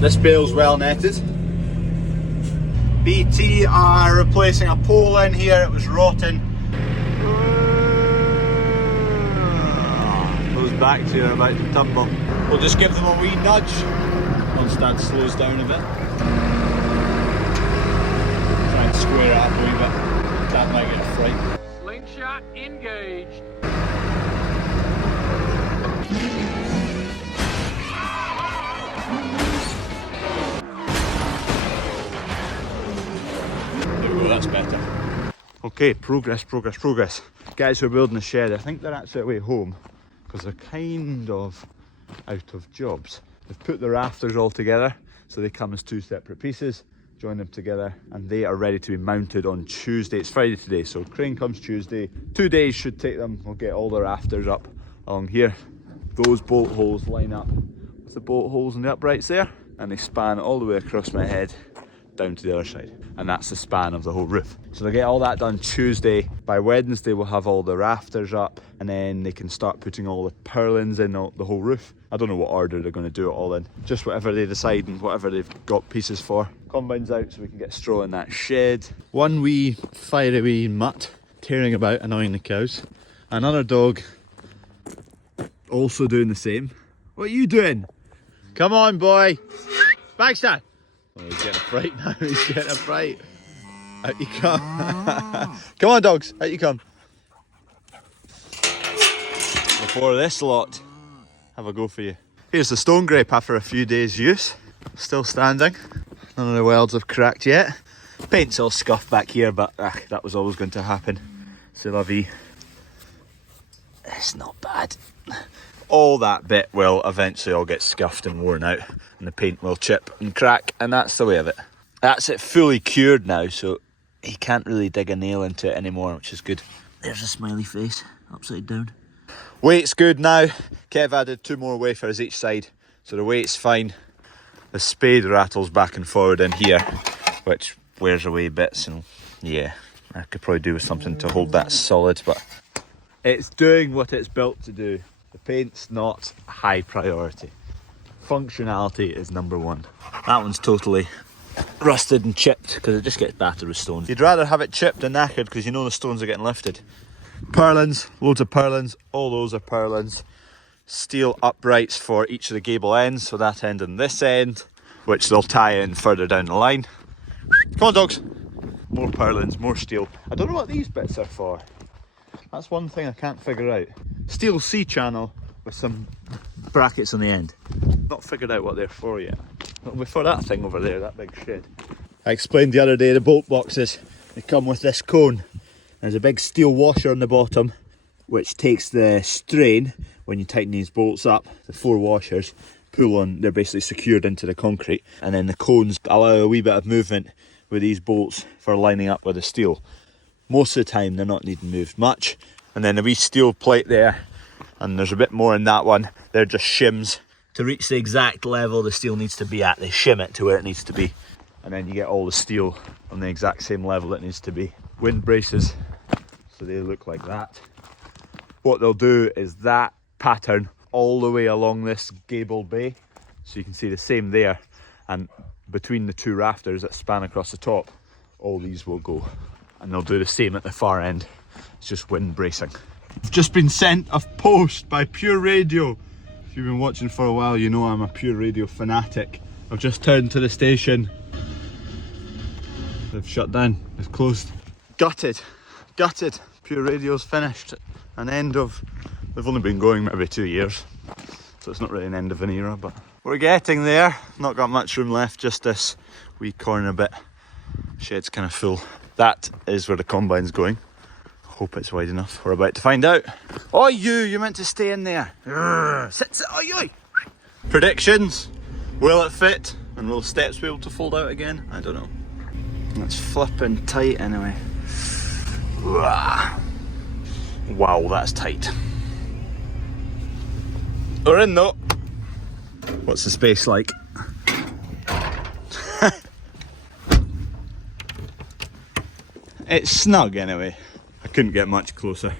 This bale's well netted. BT are replacing a pole in here, it was rotten. Those backs here are about to tumble. We'll just give them a wee nudge once that slows down a bit. Try and square it up a wee bit. That might get a fright. Slingshot engaged. There we go, that's better. Okay, progress. Guys who are building the shed, I think they're actually way home because they're kind of out of jobs. They've put the rafters all together, so they come as two separate pieces, join them together, and they are ready to be mounted on Tuesday. It's Friday today, so crane comes Tuesday. 2 days should take them. We'll get all the rafters up along here. Those bolt holes line up with the bolt holes in the uprights there, and they span all the way across my head down to the other side, and that's the span of the whole roof. So they'll get all that done Tuesday. By Wednesday we'll have all the rafters up, and then they can start putting all the purlins in the whole roof. I don't know what order they're going to do it all in, just whatever they decide and whatever they've got pieces for. Combine's out so we can get straw in that shed. One wee fiery wee mutt tearing about, annoying the cows. Another dog also doing the same. What are you doing? Come on, boy. Baxter. Oh, he's getting a fright now. He's getting a fright. Out you come. Come on, dogs. Out you come. Before this lot have a go for you. Here's the stone grape after a few days use. Still standing. None of the welds have cracked yet. Paint's all scuffed back here, but that was always going to happen. C'est la vie. It's not bad. All that bit will eventually all get scuffed and worn out, and the paint will chip and crack, and that's the way of it. That's it fully cured now, so he can't really dig a nail into it anymore, which is good. There's a smiley face, upside down. Weight's good now. Kev added 2 more wafers each side, so the weight's fine. The spade rattles back and forward in here, which wears away bits, and yeah, I could probably do with something to hold that solid, but it's doing what it's built to do. The paint's not a high priority. Functionality is number one. That one's totally rusted and chipped because it just gets battered with stones. You'd rather have it chipped than knackered because you know the stones are getting lifted. Purlins, loads of purlins, all those are purlins. Steel uprights for each of the gable ends, so that end and this end, which they'll tie in further down the line. Come on, dogs. More purlins, more steel. I don't know what these bits are for. That's one thing I can't figure out. Steel C-channel with some brackets on the end. Not figured out what they're for yet. It'll be for that thing over there, that big shed. I explained the other day the bolt boxes. They come with this cone. There's a big steel washer on the bottom, which takes the strain when you tighten these bolts up. The 4 washers pull on, they're basically secured into the concrete, and then the cones allow a wee bit of movement with these bolts for lining up with the steel. Most of the time they're not needing moved much. And then a wee steel plate there, and there's a bit more in that one. They're just shims. To reach the exact level the steel needs to be at, they shim it to where it needs to be. And then you get all the steel on the exact same level it needs to be. Wind braces, so they look like that. What they'll do is that pattern all the way along this gable bay. So you can see the same there. And between the 2 rafters that span across the top, all these will go. And they'll do the same at the far end. It's just wind bracing. I've just been sent a post by Pure Radio. If you've been watching for a while, you know I'm a Pure Radio fanatic. I've just turned to the station. They've shut down, they've closed. Gutted. Pure Radio's finished. An end of, they've only been going maybe 2 years. So it's not really an end of an era, but we're getting there. Not got much room left, just this wee corner bit. Shed's kind of full. That is where the combine's going. Hope it's wide enough. We're about to find out. Oh, you meant to stay in there. Sit. Oi. Predictions. Will it fit? And will steps be able to fold out again? I don't know. It's flipping tight anyway. Wow, that's tight. We're in though. What's the space like? It's snug anyway. I couldn't get much closer.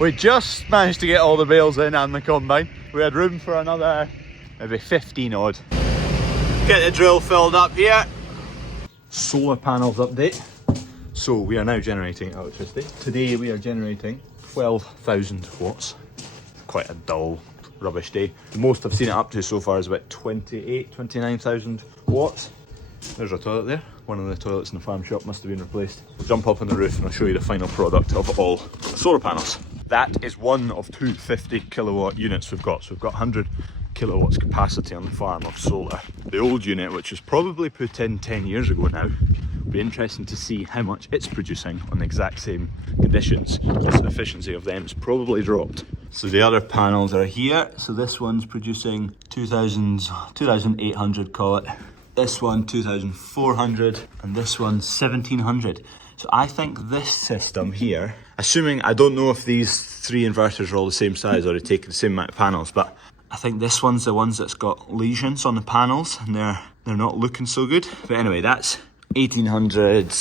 We just managed to get all the bales in and the combine. we had room for another maybe 15 odd. Get the drill filled up here. Solar panels update. So we are now generating electricity. Today we are generating 12,000 watts. Quite a dull, rubbish day. The most I've seen it up to so far is about 29,000 watts. There's our toilet there. One of the toilets in the farm shop must have been replaced. We'll jump up on the roof and I'll show you the final product of all solar panels. That is one of two 50 kilowatt units we've got. So we've got 100 kilowatts capacity on the farm of solar. The old unit, which was probably put in 10 years ago now, will be interesting to see how much it's producing on the exact same conditions. The efficiency of them has probably dropped. So the other panels are here. So this one's producing 2,800, call it. This one 2,400 and this one 1,700. So I think this system here, assuming, I don't know if these three inverters are all the same size or they take the same amount of panels, but I think this one's the ones that's got lesions on the panels and they're not looking so good. But anyway, that's 1,800,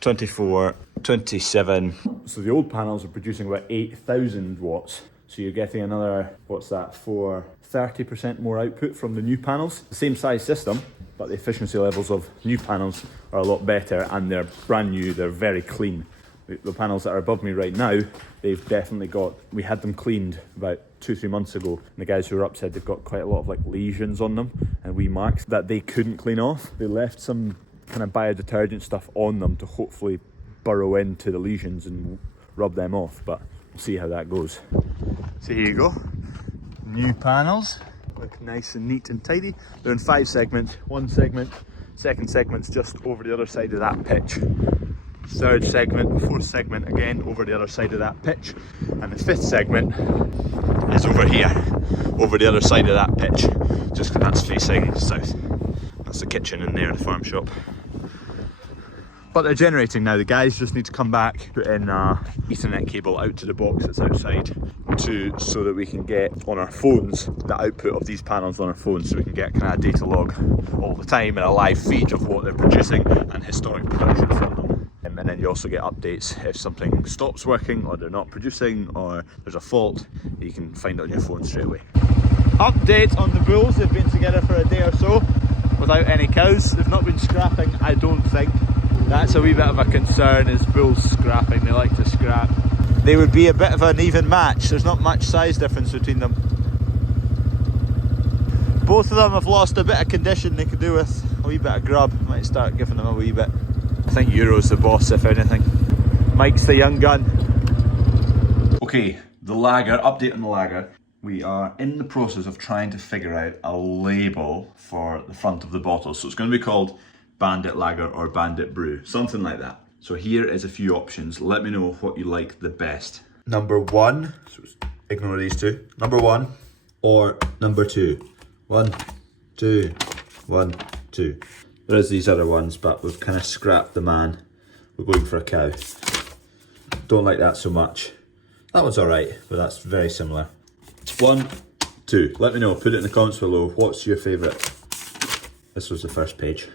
24, 27. So the old panels are producing about 8,000 watts. So you're getting another, what's that, 30% more output from the new panels. The same size system, but the efficiency levels of new panels are a lot better and they're brand new, they're very clean. The panels that are above me right now, they've definitely got, we had them cleaned about 2-3 months ago, and the guys who were up said they've got quite a lot of like lesions on them and wee marks that they couldn't clean off. They left some kind of biodetergent stuff on them to hopefully burrow into the lesions and rub them off, but we'll see how that goes. So here you go, new panels, look nice and neat and tidy. They're in 5 segments, one segment, second segment's just over the other side of that pitch. Third segment, fourth segment again over the other side of that pitch, and the fifth segment is over here, over the other side of that pitch, just because that's facing south. That's the kitchen in there, the farm shop. But they're generating now. The guys just need to come back, put in Ethernet cable out to the box that's outside so that we can get on our phones the output of these panels on our phones, so we can get kind of a data log all the time and a live feed of what they're producing and historic production from them. And then you also get updates if something stops working or they're not producing or there's a fault, you can find it on your phone straight away. Update on the bulls. They've been together for a day or so without any cows. They've not been scrapping, I don't think. That's a wee bit of a concern, is bulls scrapping. They like to scrap. They would be a bit of an even match. There's not much size difference between them. Both of them have lost a bit of condition. They could do with a wee bit of grub. Might start giving them a wee bit. I think Euro's the boss, if anything. Mike's the young gun. Okay, the lager, update on the lager. We are in the process of trying to figure out a label for the front of the bottle. So it's going to be called Bandit Lager or Bandit Brew, something like that. So here is a few options. Let me know what you like the best. Number 1, so ignore these two. Number 1 or number 2. 1, 2, 1, 2. There is these other ones, but we've kind of scrapped the man. We're going for a cow. Don't like that so much. That one's alright, but that's very similar. 1, 2. Let me know, put it in the comments below. What's your favourite? This was the first page.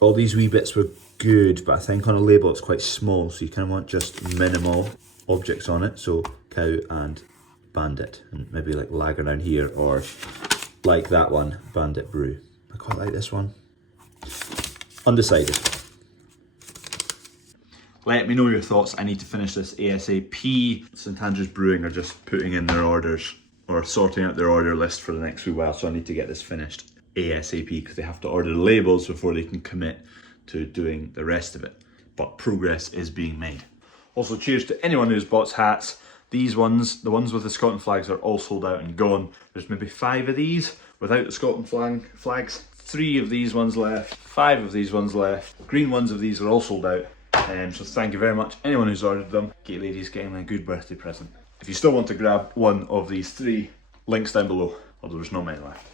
All these wee bits were good, but I think on a label it's quite small, so you kind of want just minimal objects on it. So cow and bandit, and maybe like lager down here, or like that one, Bandit Brew. I quite like this one. Undecided. Let me know your thoughts. I need to finish this ASAP. St Andrews Brewing are just putting in their orders or sorting out their order list for the next wee while, so I need to get this finished ASAP because they have to order the labels before they can commit to doing the rest of it. But progress is being made. Also, cheers to anyone who's bought hats. These ones, the ones with the Scotland flags, are all sold out and gone. There's maybe 5 of these without the Scotland flags. 3 of these ones left, 5 of these ones left. Green ones of these are all sold out. So thank you very much, anyone who's ordered them. Gate Lady's getting a good birthday present. If you still want to grab one of these 3, links down below, although there's not many left.